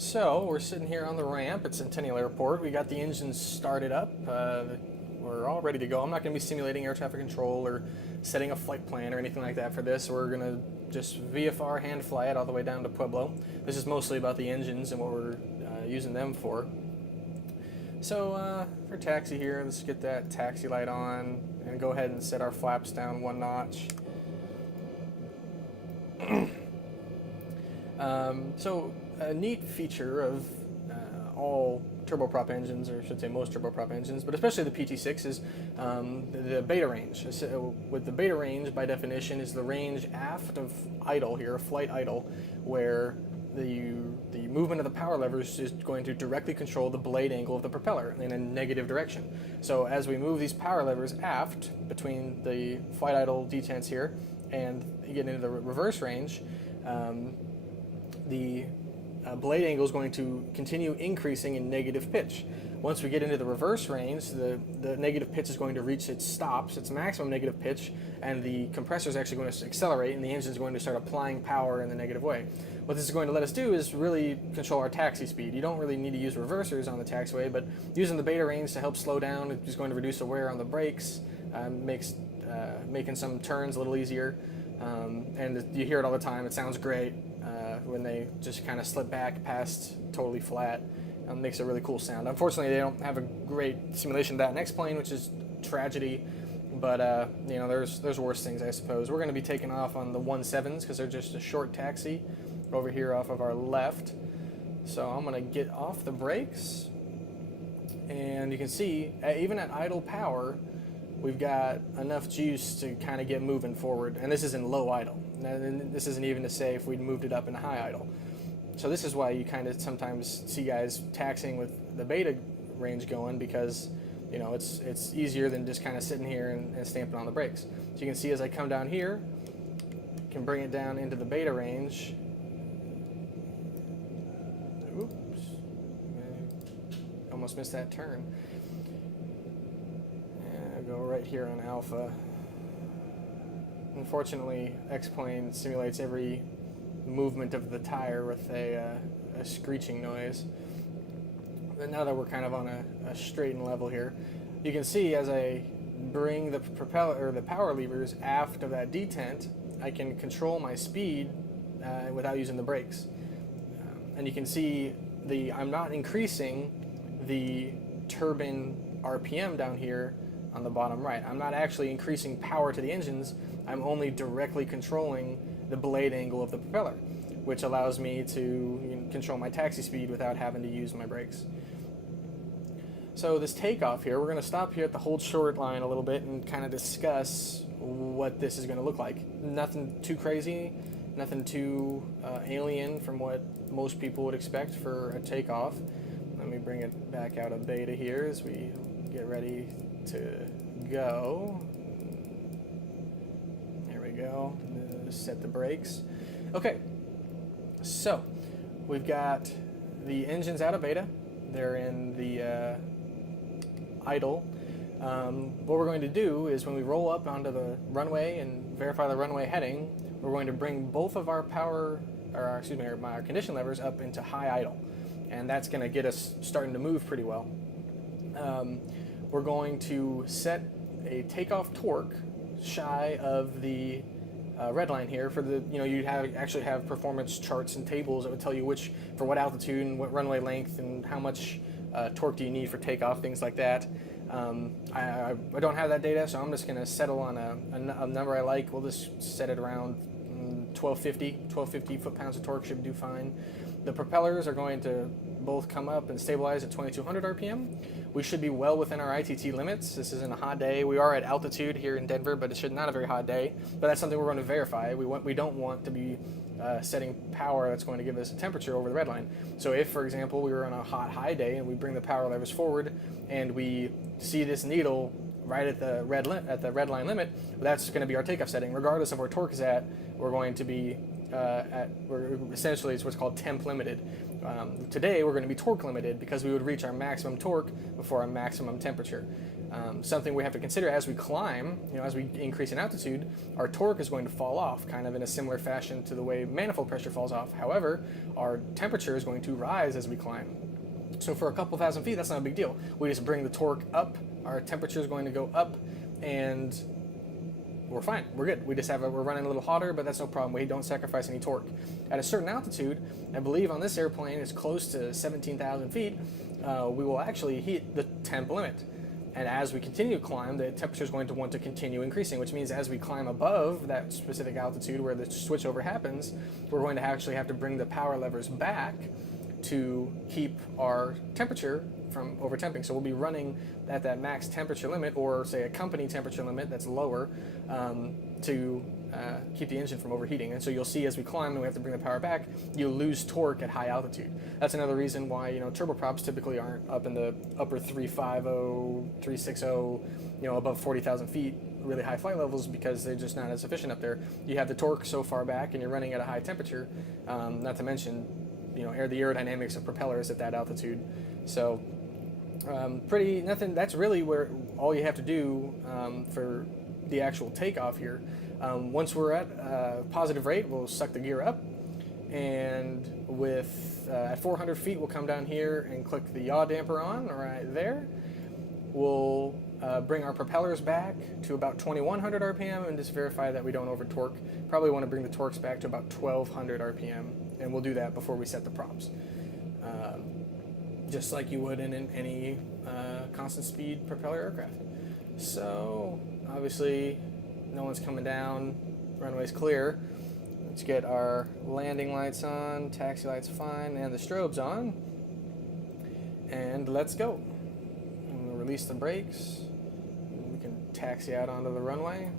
So we're sitting here on the ramp at Centennial Airport. We got the engines started up. We're all ready to go. I'm not going to be simulating air traffic control or setting a flight plan or anything like that for this. We're going to just VFR hand fly it all the way down to Pueblo. This is mostly about the engines and what we're using them for. So for taxi here, let's get that taxi light on and go ahead and set our flaps down one notch. So a neat feature of all turboprop engines, or I should say most turboprop engines, but especially the PT6, is the beta range. So with the beta range, by definition, is the range aft of idle here, flight idle, where the movement of the power levers is going to directly control the blade angle of the propeller in a negative direction. So as we move these power levers aft between the flight idle detents here and get into the reverse range, the blade angle is going to continue increasing in negative pitch. Once we get into the reverse range, the negative pitch is going to reach its stops, its maximum negative pitch, and the compressor is actually going to accelerate and the engine is going to start applying power in the negative way. What this is going to let us do is really control our taxi speed. You don't really need to use reversers on the taxiway, but using the beta range to help slow down is going to reduce the wear on the brakes, makes making some turns a little easier. And you hear it all the time. It sounds great when they just kind of slip back past totally flat. Makes a really cool sound. Unfortunately, they don't have a great simulation of that in X-Plane, which is tragedy. But you know, there's worse things, I suppose. We're going to be taking off on the 17s because they're just a short taxi over here off of our left. So I'm going to get off the brakes, and you can see even at idle power, we've got enough juice to kind of get moving forward. And this is in low idle. And this isn't even to say if we'd moved it up in high idle. So this is why you kind of sometimes see guys taxiing with the beta range going, because you know it's easier than just kind of sitting here and stamping on the brakes. So you can see as I come down here, I can bring it down into the beta range. Oops, I almost missed that turn. Go right here on alpha. Unfortunately, X-Plane simulates every movement of the tire with a screeching noise. But now that we're kind of on a straight and level here, you can see as I bring the propeller or the power levers aft of that detent, I can control my speed without using the brakes. And you can see I'm not increasing the turbine RPM down here on the bottom right. I'm not actually increasing power to the engines. I'm only directly controlling the blade angle of the propeller, which allows me to control my taxi speed without having to use my brakes. So this takeoff here, we're going to stop here at the hold short line a little bit and kind of discuss what this is going to look like. Nothing too crazy, nothing too alien from what most people would expect for a takeoff. Let me bring it back out of beta here as we get ready to go. There we go. Set the brakes. Okay, so we've got the engines out of beta. They're in the idle. What we're going to do is when we roll up onto the runway and verify the runway heading, we're going to bring both of our our condition levers up into high idle, and that's going to get us starting to move pretty well. We're going to set a takeoff torque shy of the red line here. For the you actually have performance charts and tables that would tell you for what altitude and what runway length and how much torque do you need for takeoff, things like that. I don't have that data, so I'm just going to settle on a number I like. We'll just set it around 1250 foot-pounds of torque should do fine. The propellers are going to both come up and stabilize at 2200 RPM. We should be well within our ITT limits. This isn't a hot day. We are at altitude here in Denver, but it's not a very hot day. But that's something we're going to verify. We don't want to be setting power that's going to give us a temperature over the red line. So if, for example, we were on a hot high day and we bring the power levers forward and we see this needle right at the red line limit, that's going to be our takeoff setting. Regardless of where torque is at, we're going to be essentially it's what's called temp limited. Today we're going to be torque limited because we would reach our maximum torque before our maximum temperature. Something we have to consider as we climb, as we increase in altitude, our torque is going to fall off, kind of in a similar fashion to the way manifold pressure falls off. However, our temperature is going to rise as we climb. So for a couple thousand feet, that's not a big deal. We just bring the torque up, our temperature is going to go up, and we're fine. We're good. We're running a little hotter, but that's no problem. We don't sacrifice any torque. At a certain altitude, I believe on this airplane it's close to 17,000 feet, we will actually hit the temp limit. And as we continue to climb, the temperature is going to want to continue increasing, which means as we climb above that specific altitude where the switchover happens, we're going to actually have to bring the power levers back to keep our temperature from overtemping. So we'll be running at that max temperature limit, or say a company temperature limit that's lower, to keep the engine from overheating. And so you'll see as we climb and we have to bring the power back, you lose torque at high altitude. That's another reason why turboprops typically aren't up in the upper 350, 360, above 40,000 feet, really high flight levels, because they're just not as efficient up there. You have the torque so far back and you're running at a high temperature, not to mention the aerodynamics of propellers at that altitude. So nothing. That's really where all you have to do for the actual takeoff here. Once we're at positive rate, we'll suck the gear up, and at 400 feet, we'll come down here and click the yaw damper on right there. We'll bring our propellers back to about 2100 RPM and just verify that we don't over torque. Probably want to bring the torques back to about 1200 RPM, and we'll do that before we set the props. Just like you would in any constant speed propeller aircraft. So obviously no one's coming down, runway's clear. Let's get our landing lights on, taxi lights fine, and the strobes on, and let's go. And we'll release the brakes, and we can taxi out onto the runway.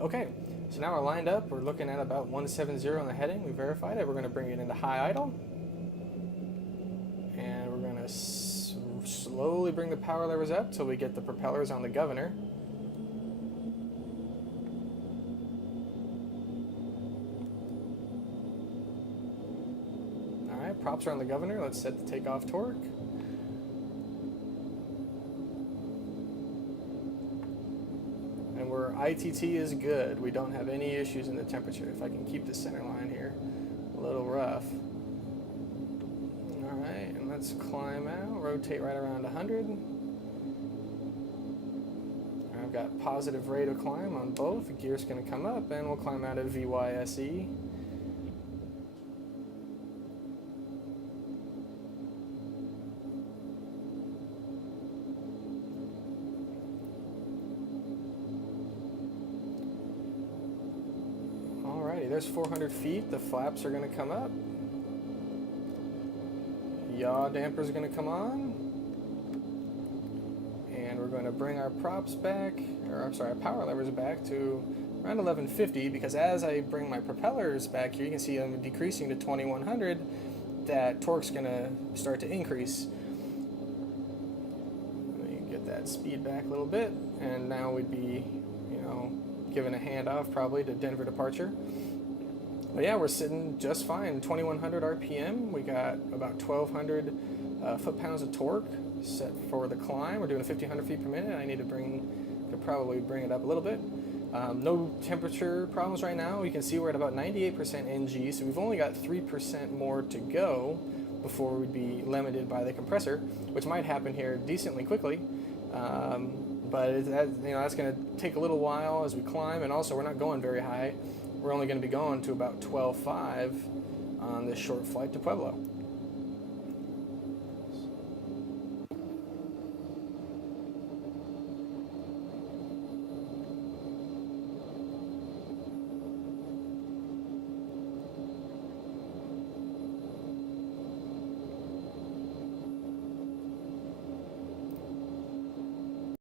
Okay, so now we're lined up. We're looking at about 170 on the heading. We verified it. We're going to bring it into high idle. And we're going to slowly bring the power levers up till we get the propellers on the governor. Alright, props are on the governor. Let's set the takeoff torque. Where ITT is good, we don't have any issues in the temperature. If I can keep the center line here a little rough. All right, and let's climb out, rotate right around 100. I've got positive rate of climb on both. The gear's going to come up, and we'll climb out at VYSE. There's 400 feet. The flaps are going to come up. Yaw dampers are going to come on. And we're going to bring our props back, our power levers back to around 1150, because as I bring my propellers back here, you can see I'm decreasing to 2100. That torque's going to start to increase. Let me get that speed back a little bit, and now we'd be, giving a handoff probably to Denver departure. But yeah, we're sitting just fine. 2100 RPM. We got about 1200 foot-pounds of torque set for the climb. We're doing 1500 feet per minute. I need to could probably bring it up a little bit. No temperature problems right now. You can see we're at about 98% NG, so we've only got 3% more to go before we'd be limited by the compressor, which might happen here decently quickly. But that's going to take a little while as we climb, and also we're not going very high. We're only going to be going to about 12.5 on this short flight to Pueblo.